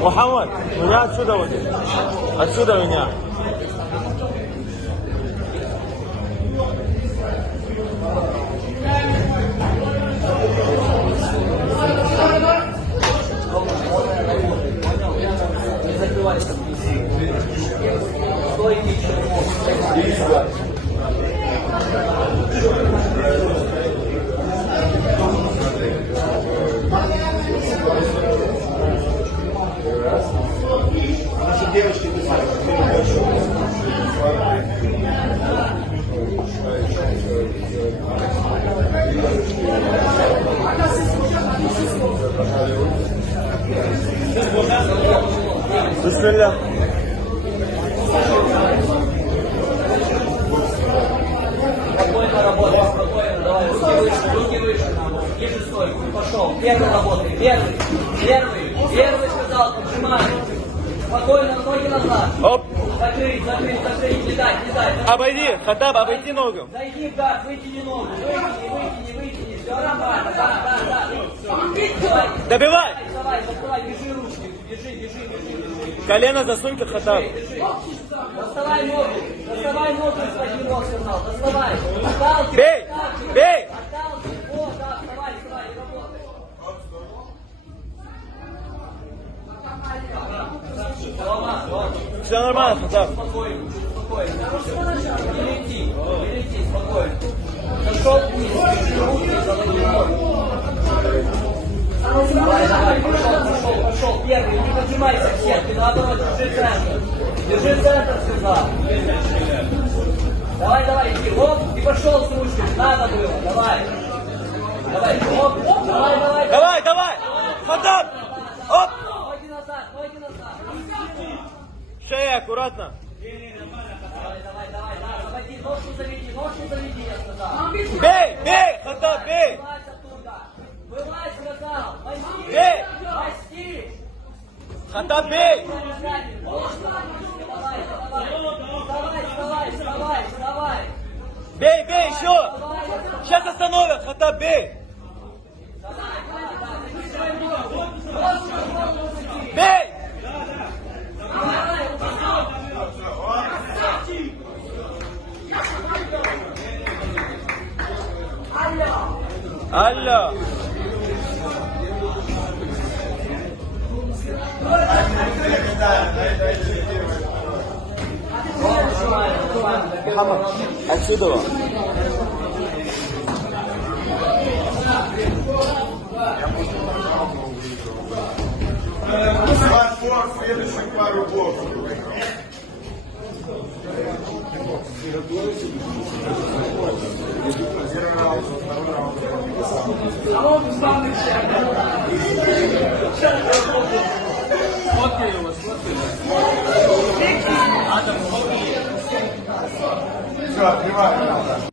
Мухаммад, меня отсюда вот. Отсюда меня. Не закрывайся. Стой, ничего. Наши девочки писали, Бисмилля. Спокойно работай, спокойно. Давай, руки выше. Ниже стойку. Пошел. Первый работай. Первый сказал, поджимай. Спокойно, ноги назад. Оп. Закрыть, не дай. Обойди, Хаттаб, обойди ногу. Зайди в газ, выкини ногу. Выкини. Все нормально, да. Давай. Добивай. Доставай, бежи ручки. Бежи. Колено засунь-ка, Хаттаб. Доставай ногу из-под него, сказал. Доставай. Бей. Отталкивай. Вот, да, вставай, и работай. Все нормально, Хаттаб. Спокойно. Не лети, спокойно. Зашел вниз, бежи руки, заводи ноги. Давай, пошел. Первый, не поднимайся всех, ты наоборот, держи центр, сказал. Давай, иди, оп, и пошел с ручкой, надо было, давай, оп, Давай. Хаттаб. Оп. ноги назад. Шея, аккуратно. Давай, заводи, ножку заведи, я сказал. Бей, Хаттаб, бей. Вылазь, сказал, Бей. Масти. Хаттаб, бей. Вставай. Бей, еще. Сейчас остановят, Хаттаб, бей. Бей. Алло. Мухаммад, отсюда. Фор, следующих пару блоков. Все, открываем.